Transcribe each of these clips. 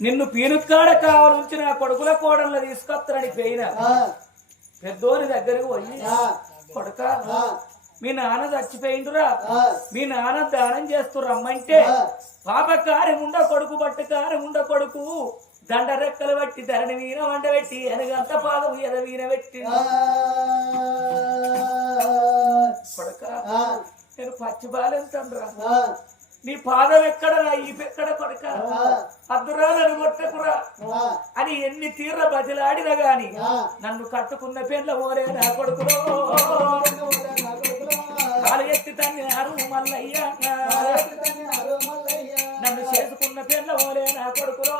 నిన్ను పీనుక్కాడ కావాలంచి నా కొడుకుల కోడళ్ళ తీసుకొస్తారని పోయిన? పెద్దోని దగ్గరకు పోయి కొడక. మీ నాన్న చచ్చిపోయిండురా. మీ నాన్న దానం చేస్తూ రమ్మంటే పాప కారముండ కొడుకు బట్టు కారముండ కొడుకు దండ రెక్కలు బట్టి ధరణి వీణ వంట పెట్టి ఎనగంత పాదం ఎద వీణ పెట్టి కొడక. నేను పచ్చి బాలెంతండ్రా నీ పాదం ఎక్కడ నా ఈ ఎక్కడ కొడక? అద్దురా నన్ను కొట్టకురా? అని ఎన్ని తీర్ల బతిలాడినా గాని నన్ను కట్టుకున్న పెళ్ళ ఓరే నా కొడుకులో. కాలు ఎత్తి తన్నారు మల్లయ్య నన్ను చేసుకున్న పెళ్ళ ఓరే నా కొడుకులో.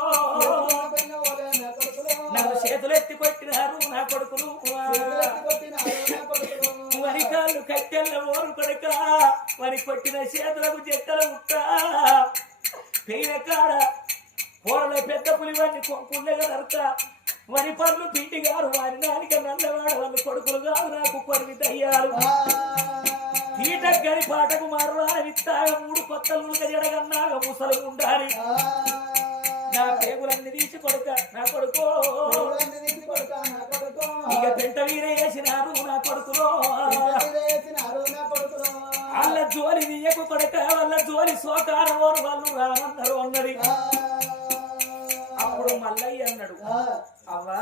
నన్ను చేతులు ఎత్తి కొట్టినారు నా కొడుకులు. వరి కాళ్ళు కట్టెల్ల ఓరు కొడక వరి కొట్టిన చేతులకు చెట్టల ముట్ట పెయిన కాడ కూరలో పెద్ద పులివన్నీ కొంకుళ్ళగా నరక వరి పనులు పిండి గారు వారి నాలిక నల్లవాడ వాళ్ళు కొడుకులు కాదు నాకు కొన్ని దయ్యాలు. తీట గరి పాటకు మారువార విత్తాగ మూడు కొత్త నులుక జడగన్నాగ ముసలు ఉండాలి. నా పేగులన్నీ తీసి కొడుక నా కొడుకో. ఇక పెంట వీర వేసినారు నా కొడుకులో. వాళ్ళ జోలి నీయకు కొడక వాళ్ళ జోలి సోకారం వాళ్ళు రానన్నారు అన్నది అప్పుడు మల్లయ్య అన్నాడు అవ్వా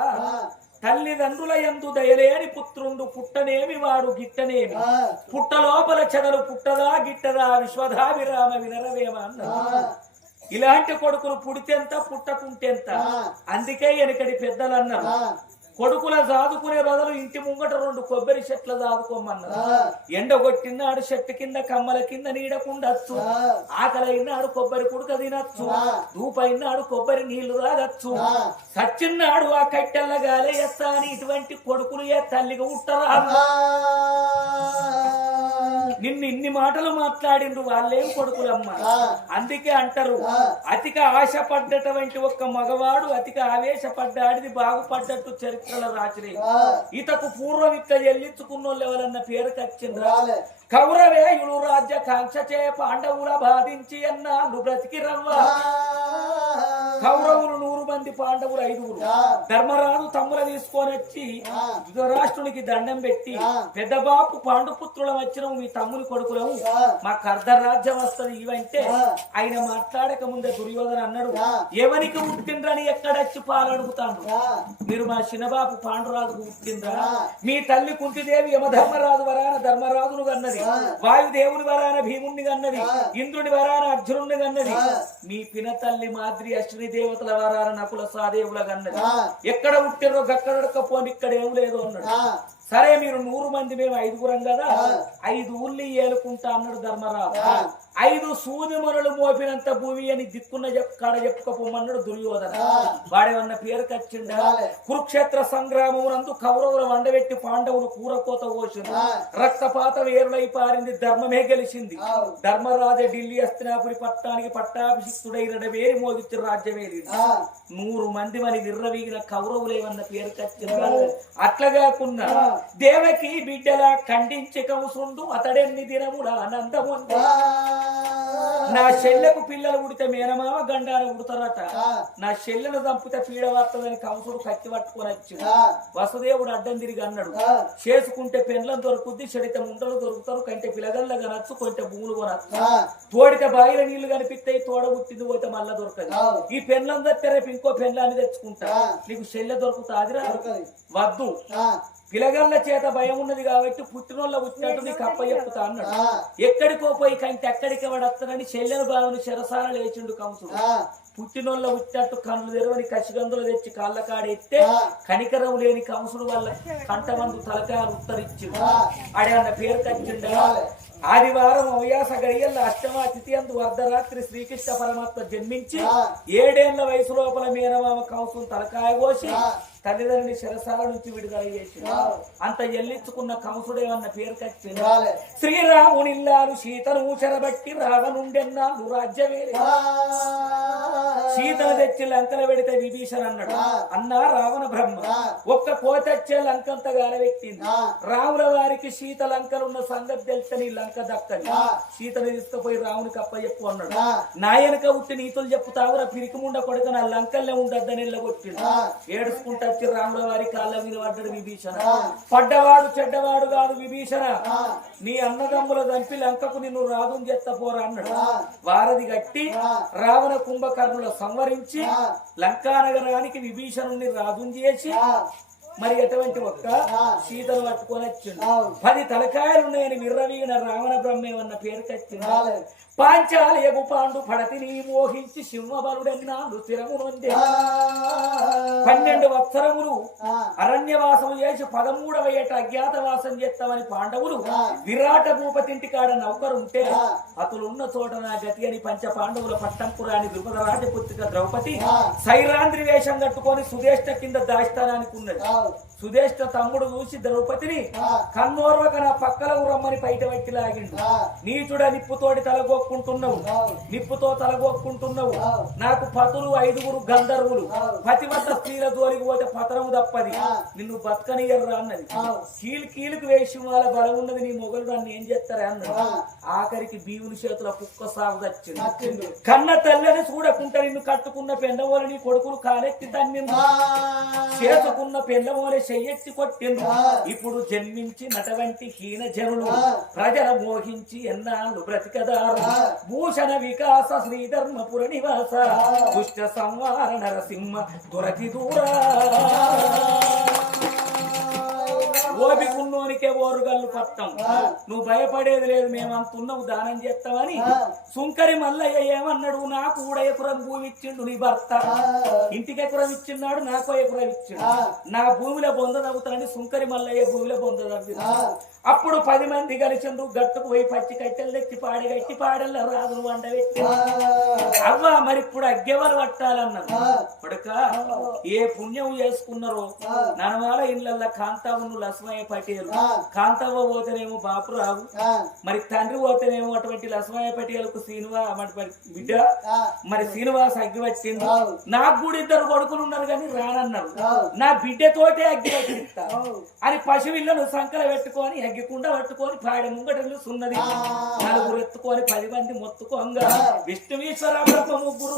తల్లిదండ్రుల ఎందు దయలేని పుత్రుండు పుట్టనేమి వాడు గిట్టనేమి? పుట్ట లోపల చెదలు పుట్టదా గిట్టదా? విశ్వధా విరామ వినరవేమ అన్నాడు. ఇలాంటి కొడుకులు పుడితెంత పుట్టకుంటెంత? అందుకే వెనకడి పెద్దలు అన్నారు కొడుకుల సాదుకునే బదులు ఇంటి ముంగట రెండు కొబ్బరి చెట్ల సాదుకోమన్నారు ఎండ కొట్టినాడు చెట్టు కింద కమ్మల కింద నీడకుండొచ్చు. ఆకలి అయినాడు కొబ్బరి కుడక తినచ్చు. దూపైనాడు కొబ్బరి నీళ్ళు తాగచ్చు. సచ్చిన్నాడు ఆ కట్టెల్ల గాలే ఎత్తా అని ఇటువంటి కొడుకులు ఏ తల్లిగా ఉట్టరా నిన్ను ఇన్ని మాటలు మాట్లాడిండ్రు వాళ్ళేం కొడుకులమ్మ? అందుకే అంటారు అతిక ఆశపడ్డటువంటి ఒక్క మగవాడు అతిక ఆవేశపడ్డాడిది బాగుపడ్డట్టు చరిత్రలో రాచినాయి ఇతకు పూర్వం ఇక్క చెల్లించుకున్నోళ్ళు ఎవరన్న పేరు కచ్చిండ్రా? కౌరవేయులు రాజ్య కాంక్ష చే పాండవుల బాధించి అన్నాడు బ్రతికి రవ్వ కౌరవులు నూరు మంది పాండవులు ఐదుగురు. ధర్మరాజు తమ్ముల తీసుకొని వచ్చి ధృతరాష్ట్రునికి దండం పెట్టి పెద్ద బాపు పాండుపుత్రులం వచ్చిన మీ తమ్ముని కొడుకులము మాకు అర్ధరాజ్యం వస్తది ఇవంటే ఆయన మాట్లాడక ముందే దుర్యోధన అన్నాడు ఎవరికి పుట్టిండ్రని ఎక్కడచ్చి పాలడుగుతాడు మీరు మా చిన్నబాపు పాండురాజుకు పుట్టిండ్రా? మీ తల్లి కుంతిదేవి యమధర్మరాజు వరాన ధర్మరాజును కన్నది వాయుదేవుని వరాన భీముణ్ణి కన్నది ఇంద్రుని వరాన అర్జునుడిని కన్నది. మీ పిన తల్లి మాద్రి అశ్విని దేవతల వరాన నకుల సాదేవుల కన్నది ఎక్కడ పుట్టిరో గక్కడకపోని ఇక్కడ ఏం లేదు అన్నాడు. సరే మీరు నూరు మంది మేము ఐదుగురం కదా? ఐదు ఊళ్ళి ఏలుకుంటా అన్నాడు ధర్మరాజు ఐదు సూది మొరలు మోపినంత భూమి అని దిక్కున్న చెప్ కాడ చెప్పుకోపోమన్నాడు దుర్యోధన. వాడేమన్న పేరు కచ్చిండా కురుక్షేత్ర సంగ్రామమునందు కౌరవుల వండబెట్టి పాండవులు కూరకోత కోసింది రక్తపాత వేరులై పారింది ధర్మమే గెలిచింది. ధర్మరాజ ఢిల్లీ అస్తినాపురి పట్టానికి పట్టాభిషిక్తుడై వేరి మోగిచ్చి రాజ్యమేది నూరు మంది మరి విర్రవీగిన కౌరవులేమన్న పేరు కచ్చిందా అట్లా కాకుండా దేవకి బిడ్డల ఖండించి కౌసుండు అతడెన్ని దినముల ఆనందముంది నా చెల్లెకు పిల్లలు ఉడితే మేనమామ గండాలు ఉడతారట నా చెల్లెను చంపితే పీడ వస్తుందని కంసుడు కత్తి పట్టుకొని వచ్చి వసుదేవుడు అడ్డం తిరిగి అన్నాడు. చేసుకుంటే పెండ్లం దొరుకుద్ది చెడితే ముండలు దొరుకుతారు కంటే పిలగల్ల కనొచ్చు కొంటే భూములు కొనచ్చు. తోడితే బాయిల నీళ్ళు కనిపిస్తాయి తోడ పుట్టింది పోతే మళ్ళా దొరకదు. ఈ పెండ్లం తెస్తే రేపు ఇంకో పెండ్లాన్ని తెచ్చుకుంటా. నీకు చెల్లె దొరుకుతాదిరా. వద్దు. పిలగల్ల చేత భయం ఉన్నది కాబట్టి పుట్టినోళ్ళ పుట్టినట్టు నీకు అప్ప చెప్తా అన్నాడు. ఎక్కడికో పోయి కంటే ఎక్కడికి వాడస్తానని చెల్లెల బావుని శరసాల లేచిండు కంసుడు. పుట్టినోళ్ళ పుట్టినట్టు కళ్ళు తెరవని కసిగందులు తెచ్చి కాళ్ళ కాడెత్తే కనికరం లేని కంసుడు వాళ్ళ కంటమందు తలకాయలు ఉత్తరించిండు ఆడే అన్న పేరు కచ్చిండు ఆదివారం అవయాస గడియల్ల అష్టమ అందు అర్ధరాత్రి శ్రీకృష్ణ పరమాత్మ జన్మించి ఏడేళ్ళ వయసు లోపల మేనమామ కంసును తలకాయ కోసి తల్లిదండ్రుని శిరసాల నుంచి విడుదల చేసి అంత ఎల్లించుకున్న కంసుడే అన్న పేరు కచ్చింది శ్రీరామునిల్లారు సీతను చెరబట్టి రావనుండెన్నాడు రాజ్యమే సీతను తెచ్చి లంకల పెడితే విభీషణ అన్నాడు. అన్నా రావణ బ్రహ్మ. ఒక్క కోతెచ్చే లంకంత గాలబెట్టింది రాముల వారికి సీత లంకలు ఉన్న సంగతి తెలిస్తే నీ లంక దక్కని సీతను తీసుకుపోయి రామునికి అప్ప చెప్పు అన్నాడు. నాయనక ఉట్టి నీతులు చెప్పుతావురా పిరికిముండ కొడుక నా లంకల్లే ఉండద్దని ఎల్లగొట్టింది ఏడుచుకుంటూ వచ్చి రాముల వారి కాళ్ళ మీద పడ్డాడు విభీషణ. పడ్డవాడు చెడ్డవాడు కాదు విభీషణ. నీ అన్నదమ్ముల దంపి లంకకు నిన్ను రాజుని చెత్తపోరా అన్నాడు. వారధి గట్టి రావణ కుంభకర్ణుల సంవరించి లంకానగరానికి విభీషణుని రాజుని చేసి మరి ఎటువంటి ఒక్క సీతలు పట్టుకొని వచ్చిండు. పది తలకాయలు ఉన్నాయని విర్రవీగిన రావణ బ్రహ్మేవన్న పేరు కచ్చింది పాంచాలయగు పాండు పడతిని మోహించి సింహబలుడెన్నాడు స్థిరము నొందే పన్నెండు వత్సరములు అరణ్యవాసం చేసి పదమూడవ ఏట అజ్ఞాతవాసం చేస్తామని పాండవులు విరాట భూపతింటి కాడ నౌకరుంటే అతులున్న చోట నా గతి అని పంచ పాండవుల పట్టంపురాని ద్రుపద రాజపుత్రిక ద్రౌపది సైరాంద్రి వేషం కట్టుకొని సుధేష్ట కింద దాస్తానానికి ఉన్నది Tchau! సుధేష్ట తమ్ముడు చూసి ద్రౌపదిని కన్నోర్వక నా పక్కల రమ్మని బయట వచ్చి లాగిండు నీచుడ నిప్పుతోటి తలగొక్కుంటున్నావు. నిప్పుతో తలగొక్కుంటున్నావు. నాకు పతులు ఐదుగురు గంధర్వులు. పతివత స్త్రీల జోలికి పోతే పతనము తప్పది. నిన్ను బతకనియర్రా అన్నది. కీలు కీలుకు వేసి వాళ్ళ బలం ఉన్నది నీ మొగలు నన్ను ఏం చేస్తారా అన్నది. ఆఖరికి బీవుని చేతుల కుక్క సాగు తెచ్చింది. కన్న తల్లిని చూడకుండా నిన్ను కట్టుకున్న పెండవోలు నీ కొడుకులు కాలెత్తి తన్నింది. చేసుకున్న పెండమోలే చెయ్యెత్తి కొట్టిండ్రు ఇప్పుడు జన్మించినటువంటి హీన జనులు. ప్రజల మోహించి ఎన్నాళ్ళు బ్రతికదారు. భూషణ వికాస శ్రీధర్మపుర నివాస. దుష్ట సంవార నరసింహ దొరకి దూరా. ఓరుగల్లు పట్టం నువ్వు భయపడేది లేదు మేము అంతున్నావు దానం చేస్తామని సుంకరి మల్లయ్య ఏమన్నాడు నాకు కూడా ఎకురం భూమి ఇచ్చిండు నీ భర్త. ఇంటికి ఎకురం ఇచ్చిన్నాడు నాకు ఎకురం ఇచ్చిండు. నా భూమిలో బొంద తగ్గుతానని సుంకరి మల్లయ్య భూమిలో బొంద తగ్గుతాడు అప్పుడు పది మంది కలిసిండు గట్టుకు పోయి పచ్చి కట్టెలు తెచ్చి పాడి కట్టి పాడల్ల రాజులు వంట పెట్టి అవ్వ మరి ఇప్పుడు అగ్గెవరు పట్టాలన్నారు కొడుక ఏ పుణ్యం చేసుకున్నారో ననమాల ఇళ్ళల్లో కాంతావును లక్ష్మయ్య పటేలు. కాంతవ్వ పోతేనేమో బాపురావు మరి తండ్రి పోతేనేమో అటువంటి లక్ష్మయ్య పటేలకు శ్రీనివా బిడ్డ. మరి శ్రీనివాస్ అగ్గి వచ్చింది నాకు కూడా ఇద్దరు కొడుకులు ఉన్నారు కానీ రానన్నారు. నా బిడ్డతోటే అగ్గి పట్టిస్తా. అని పశువిల్లను సంకల పెట్టుకొని అగ్గికుండా పట్టుకొని పాడి ముంగటలు సున్నది నలుగురు ఎత్తుకొని పది మంది మొత్తుకోంగా. విష్ణువీశ్వర బ్రహ్మ ముగ్గురు.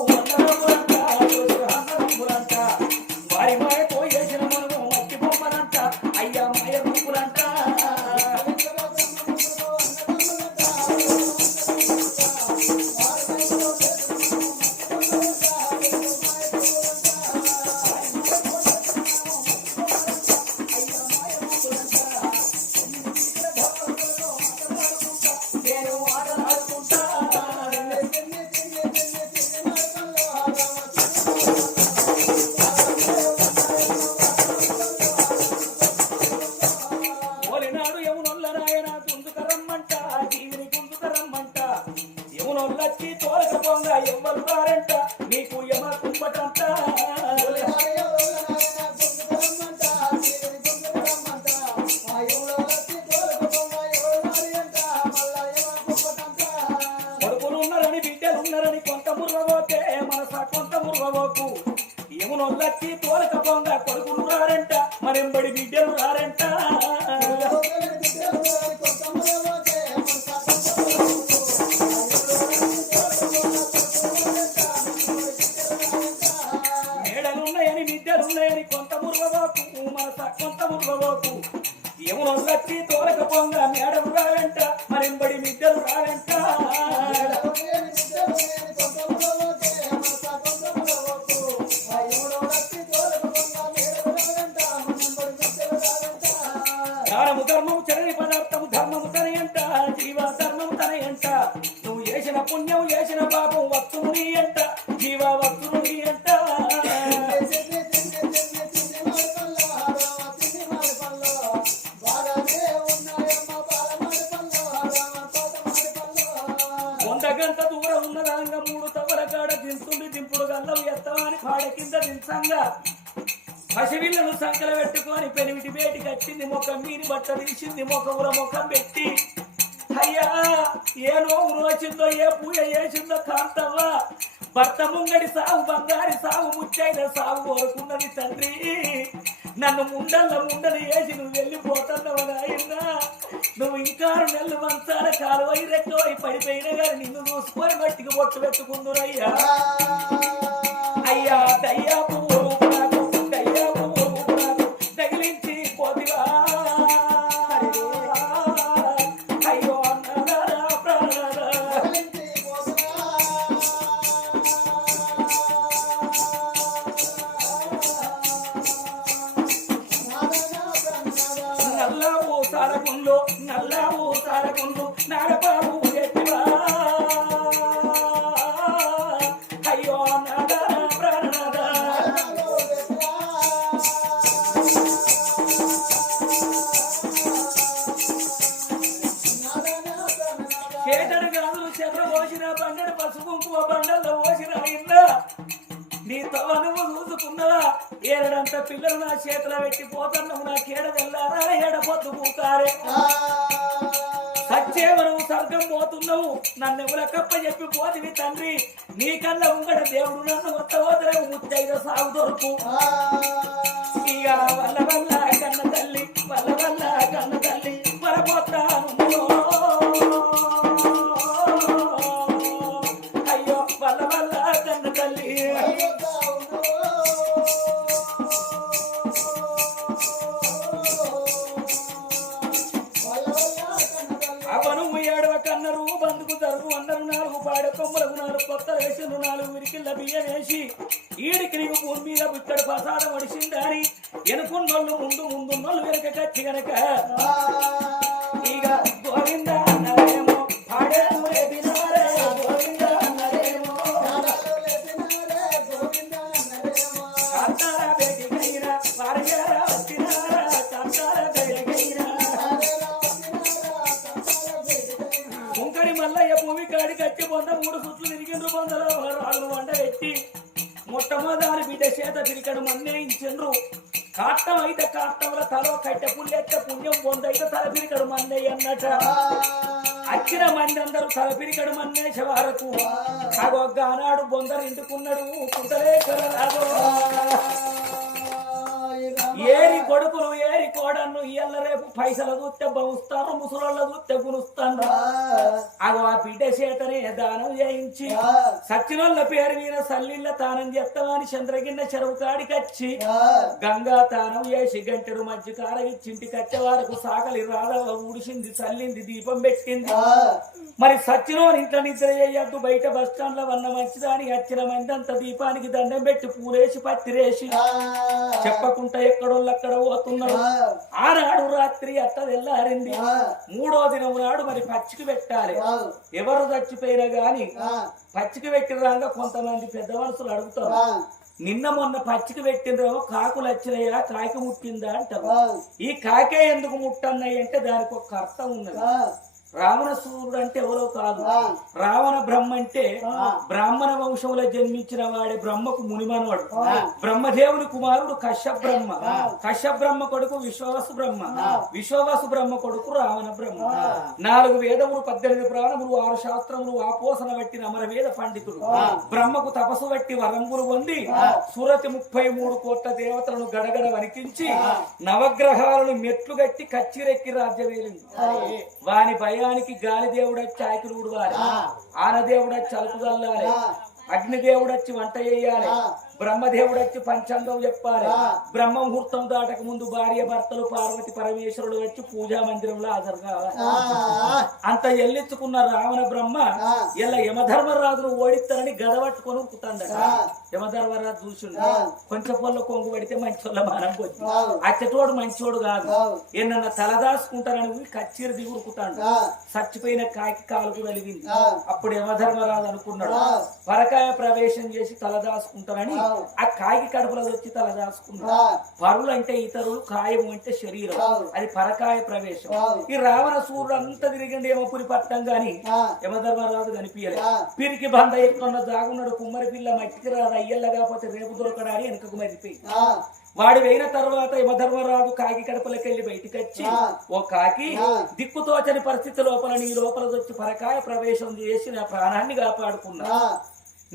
వారి మాయతో చేసిన మనము మట్టి బొమ్మలంట. అయ్యా మాయ రూపులంట కొంత తోలక పొంగ తోలకపోంగ కొడుకులు రారంట మరెంబడి ధర్మము తనయంట జీవ ధర్మము తనయంట నువ్వు చేసిన పుణ్యం చేసిన పాపం పెట్టుకొని పెనిమిటి బేటికి కట్టింది ముఖం మీని బట్ట తీసింది ముఖముల ముఖం పెట్టి. అయ్యా ఏ నోవు వచ్చిందో ఏ పూజ చేసిందో కాంతవ్వ. భర్త ముంగడి సాగు బంగారి సాగు ముచ్చైన సాగు కోరుకున్నది తండ్రి. నన్ను ముండల్ల ముండలు వేసి నువ్వు వెళ్ళిపోతున్నావు నాయనా? నువ్వు ఇంకా ఆరు నెలలు మంచాల కాలువై రెక్కవై పడిపోయిన గారు నిన్ను చూసుకొని మట్టికి బొట్టు పెట్టుకుందురయ్యా. అయ్యా దయ్యాపు నువ్వు చూసుకున్నదా ఏరడంత పిల్లలు నా చేతిలో పెట్టి పోతున్నావు నా కేడ వెళ్ళారా ఎడపొద్దు పూకారే సచ్చేవను స్వర్గం పోతున్నావు. నన్ను ఎవల కప్ప చెప్పి పోతివి తండ్రి. నీకన్నా ఉంగడ దేవుడు నన్ను కొత్త వదలే ముత్తైద సాగు దొరుకు. ఇక వల్ల వల్ల కన్న కొమ్మలకు నాలుగు కొత్త వేసిన నాలుగు విరికిళ్ళ బియ్యం వేసి ఈడికి నీకు భూమి మీద బిత్తడ ప్రసాదం వడిసిందని ఎనుకున్నోళ్ళు ముందు ముందు నోళ్ళు వెనక కచ్చి గనక. ఇక గోవింద. సుట్లు రాళ్ళు వంట పెట్టి మొట్టమొదటి బిడ్డ చేత తిరిగడు మన్నేయించండ్రు కాట్టం అయితే కాట్టంలో తలో కట్టె పుల్లెత్త పుణ్యం పొందైతే తల పిరికడు మన్నయ్య అన్నట. అచ్చిన మంది అందరూ తల పిరికడు మన్నేసే వరకు అగొగ్గ ఆనాడు బొందరు ఇంటుకున్నాడు కుంటలేశ్వర రాజు. ఏరి కొడుకులు ఏరి కోడన్ను ఇయ్యల్ల రేపు పైసలు చూస్తే బౌస్తాను ముసలోళ్ళ చూస్తే గునుస్తాను అగో ఆ బిడ్డ చేతనే దానం చేయించి సచ్చినోళ్ళ పేరు మీద సల్లిళ్ళ తానం చేస్తామని చంద్రగిన్న చెరువు కాడికచ్చి గంగా తానం చేసి గంటెడు మధ్య కార ఇచ్చింటి కచ్చే వరకు సాగలి రాధవ ఊడిసింది చల్లింది దీపం పెట్టింది. మరి సచ్చినోని ఇంట్లో నిద్ర చేయొద్దు బయట బస్ స్టాండ్లో వన్న మంచిదాని వచ్చిన మంది అంత దీపానికి దండం పెట్టి పూలేసి పత్తిరేసి చెప్పకుండా ఎక్కడోళ్ళు అక్కడ పోతున్నారు? ఆనాడు రాత్రి అట్ట తెల్లారింది. మూడో దినం నాడు మరి పచ్చికి పెట్టాలి. ఎవరు చచ్చిపోయినా గాని పచ్చికి పెట్టిన కొంతమంది పెద్ద మనుషులు అడుగుతారు. నిన్న మొన్న పచ్చికి పెట్టిండ్రేమో కాకులు వచ్చినాయా కాకి ముట్టిందా అంటారు. ఈ కాకే ఎందుకు ముట్టన్నాయి అంటే దానికి ఒక అర్థం ఉన్నది. రావణ సూర్యుడు అంటే ఎవరో కాదు. రావణ బ్రహ్మ అంటే బ్రాహ్మణ వంశంలో జన్మించిన వాడే బ్రహ్మకు మునిమనవాడు. బ్రహ్మదేవుని కుమారుడు కశ్యప బ్రహ్మ. కశ్యప బ్రహ్మ కొడుకు విశ్వవసు బ్రహ్మ. విశ్వవసు బ్రహ్మ కొడుకు రావణ బ్రహ్మ. నాలుగు వేదములు పద్దెనిమిది ప్రాణములు ఆరు శాస్త్రములు ఆపోసన పట్టిన అమర వేద పండితుడు బ్రహ్మకు తపస్సు పట్టి వరంబులు పొంది సూరతి ముప్పై మూడు కోట్ల దేవతలను గడగడ వణికించి నవగ్రహాలను మెట్లు గట్టి కచ్చిరెక్కి రాజ్యవేలింది వాని భయానికి గాలి దేవుడు వచ్చి ఆకిలు ఉడవాలి ఆనదేవుడు వచ్చి అలుపు చల్లాలి. అగ్నిదేవుడు వచ్చి వంట చేయాలి. బ్రహ్మదేవుడు వచ్చి పంచాంగం చెప్పాలి. బ్రహ్మ ముహూర్తం దాటక ముందు భార్య భర్తలు పార్వతి పరమేశ్వరుడు వచ్చి పూజా మందిరంలో హాజరు కావాలి. అంత ఎల్లించుకున్న రావణ బ్రహ్మ ఇలా యమధర్మరాజును ఓడిస్తానని గద పట్టుకొని ఉరుకుతాడట. యమధర్మరాజు చూసిండు. కొంచెం పొల్ల కొంగు పడితే మంచోళ్ళ మానం పోయి అచ్చటోడు మంచోడు కాదు. ఏమన్నా తలదాసుకుంటారని కచ్చీరు దిగురుకుతాడు చచ్చిపోయిన కాకి కాలుకు కలిగింది అప్పుడు యమధర్మరాజు అనుకున్నాడు. పరకాయ ప్రవేశం చేసి తలదాసుకుంటారని ఆ కాకి కడుపులో వచ్చి తలదాసుకున్నాడు పరులు అంటే ఇతరులు కాయము అంటే శరీరం. అది పరకాయ ప్రవేశం. ఈ రావణ సూర్యుడు అంతా తిరిగిండి యమపురి పట్టం గాని యమధర్మరాజు కనిపించలే పిరికి బంద ఎక్కున్న జాగున్నాడు కుమ్మరి పిల్ల మట్టికి రాదు. అయ్యల్ల కాకపోతే రేపు దొరకడాని వెనకకు మరిపోయి. వాడు అయిన తర్వాత యమధర్మరాజు కాకి కడపలకి వెళ్ళి బయటికి వచ్చి ఓ కాకి దిక్కుతోచని పరిస్థితి లోపల నీ లోపల వచ్చి పరకాయ ప్రవేశం చేసి నా ప్రాణాన్ని కాపాడుకున్నా.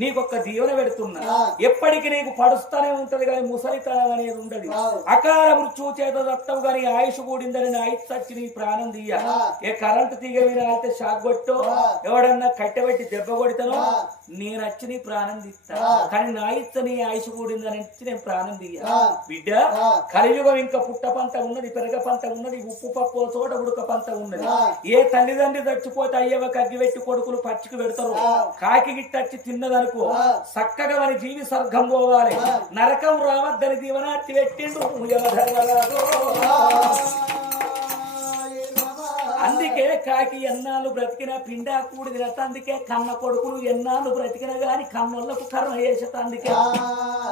నీకొక్క దీవెన పెడుతున్నా. ఎప్పటికి నీకు పడుస్తానే ఉంటది కానీ ముసలితనం అనేది ఉండదు. అకాల మృత్యు చేత రక్తం కానీ ఆయుష్ కూడిందని నా ఆయుష్ చచ్చి నీ ప్రాణం తీయ. ఏ కరెంటు తీగ మీద అయితే షాక్ కొట్టో. ఎవడన్నా కట్టెబెట్టి దెబ్బ కొడితేనో. నేను వచ్చి నీ ప్రాణం తీస్తా. కానీ నా ఇచ్చ నీ ఆయుష్ కూడిందని వచ్చి నేను ప్రాణం తీయ. బిడ్డ. కలియుగం ఇంకా పుట్ట పంట ఉన్నది పెరగ పంట ఉన్నది ఉప్పు పప్పు చోట ఉడక పంట ఉన్నది. ఏ తల్లిదండ్రి చచ్చిపోతే అయ్యవ కగ్గి పెట్టి కొడుకులు పచ్చికి పెడతారు. కాకి గిట్టచ్చి తిన్నదనుకో ఆ. చక్కగా మన జీవి స్వర్గం పోవాలి. నరకం రావద్దని దీవనార్తి పెట్టిండు. యమధర్మరాజు అందుకే కాకి ఎన్నాళ్ళు బ్రతికిన పిండా కూడి అందుకే కన్న కొడుకులు ఎన్నాళ్ళు బ్రతికిన గాని కన్నోళ్ళకు కర్మ చేసేట అందుకే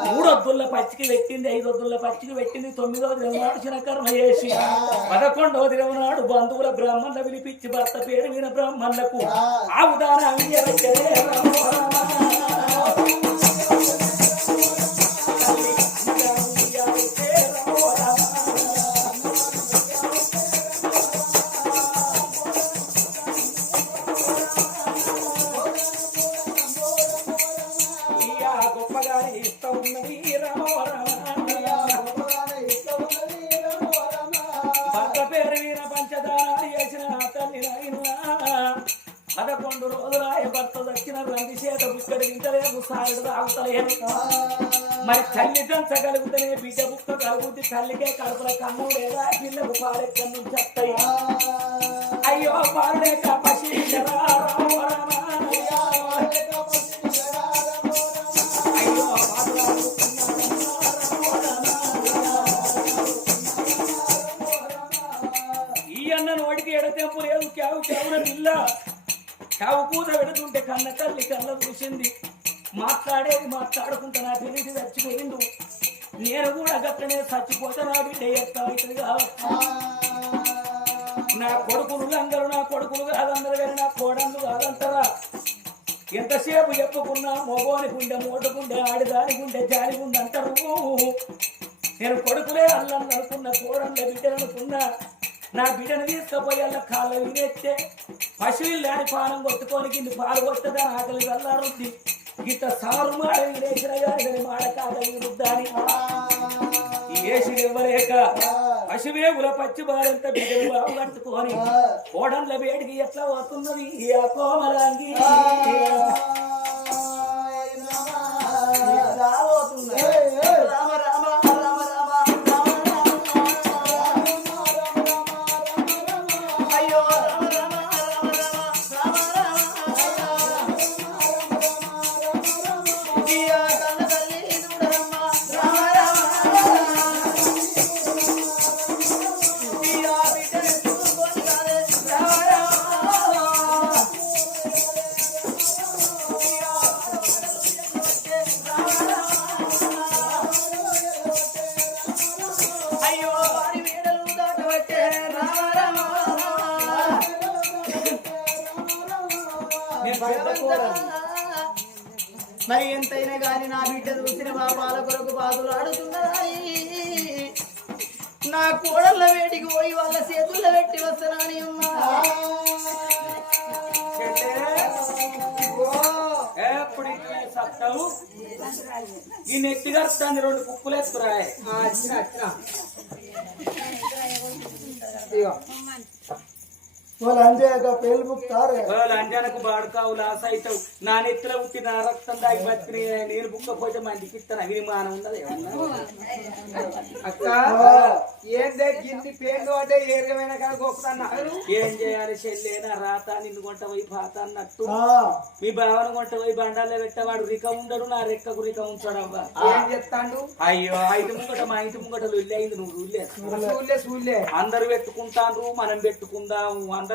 మూడొద్దుల పచ్చికి పెట్టింది ఐదొద్దుల పచ్చికి పెట్టింది తొమ్మిదో దినవాడు కర్మ చేసి. పదకొండవ దినవనాడు బంధువుల బ్రాహ్మణుల పిలిపించి భర్త పేరు విన బ్రాహ్మణులకు. ఆ ఉదాహరణ పదకొండు రోజులాయ భర్త దక్కిన రంది చేత బుక్కడి వింటలేదు సాయుడు తాగుతలేదు మరి తల్లి దంచగలుగుతనే బిడ్డ బుక్క కలుగుద్ది తల్లికే కడుపుల కన్ను లేదా పిల్లకు పాలెక్కడి నుంచి వస్తాయి. అయ్యో పాలేక పశీలరా రామ రామ. అయ్యో పాదులాడుకున్నారమ్మా ఈ అన్న నోటికి ఎడతెంపు లేదు. క్యావు క్యావున పిల్ల. చావు కూత పెడుతుంటే కన్న తల్లి కళ్ళ చూసింది మాట్లాడేది మాట్లాడుకుంటా నా తెలిసి చచ్చిపోయిండు నేను కూడా గట్టనే చచ్చిపోతే నా బిడ్డ అవుతుంది నా కొడుకులు అందరూ నా కొడుకులు కాదందరు కానీ నా కోడళ్ళు కాదంటారా? ఎంతసేపు చెప్పుకున్నా మగోని గుండె మోటు గుండె ఆడిదాని గుండె జాలి గుండె అంటారు. నేను కొడుకులే అల్లని అనుకున్న కోడళ్ళ బిడ్డలు అనుకున్నా నా బిడ్డను తీసుకుపోయి అల్ల కాళ్ళ వినెత్తే పశువులు లేని పానం కొట్టుకొని కింది పాలు కొట్టదా ఆకలి చల్లారుద్ది. ఇంత సారు మాడ వినేసిన గాని మాడ రుద్దాని ఈ ఏసిలు ఇవ్వలేక పశువేగుల పచ్చి బారెంత బిడ్డలు బాగు కట్టుకొని కోడళ్ళ వేడికి ఎట్లా పోతున్నది? ఆ కోమలాంగి. ఎంతైనా గాని నా బిడ్డ చూసిన పాపాల కొరకు బాధలు ఆడుతున్నదాయి నా కోడళ్ళ వేడికి పోయి వాళ్ళ చేతుల్లో పెట్టి వస్తున్నాని అమ్మా. ఈ నెత్తి కడుతుంది రెండు కుక్కులు ఎత్తురాయి వాళ్ళు అంతే పేలు ముక్తారే వాళ్ళు అంజనకు బాడుకావు లాస్ అవుతావు నా నెత్తిలో నా రక్తం దాగి బతికి నేను బుక్కపోతే మందికి ఇస్తాను. అభిమానం ఉన్నది ఏమన్నా? అక్క ఏందే గిన్ని పేర్లు అంటే ఏ రకమైన చేయాలి చెల్లేనా? రాత నిన్ను కొంట పోయి పాత అన్నట్టు. మీ భావన కొంట పోయి బండాల్లో పెట్టవాడు. రిక ఉండడు నా రెక్కకు రిక ఉంచాడు అవ్వ ఏం చెప్తాండు అయ్యో ఐదు ముంగట మా ఇంటి ముంగట లొల్లి అయింది నువ్వు రూలే సూళ్ళే సూళ్ళే. అందరు పెట్టుకుంటాండ్రు మనం పెట్టుకుందాం అందరు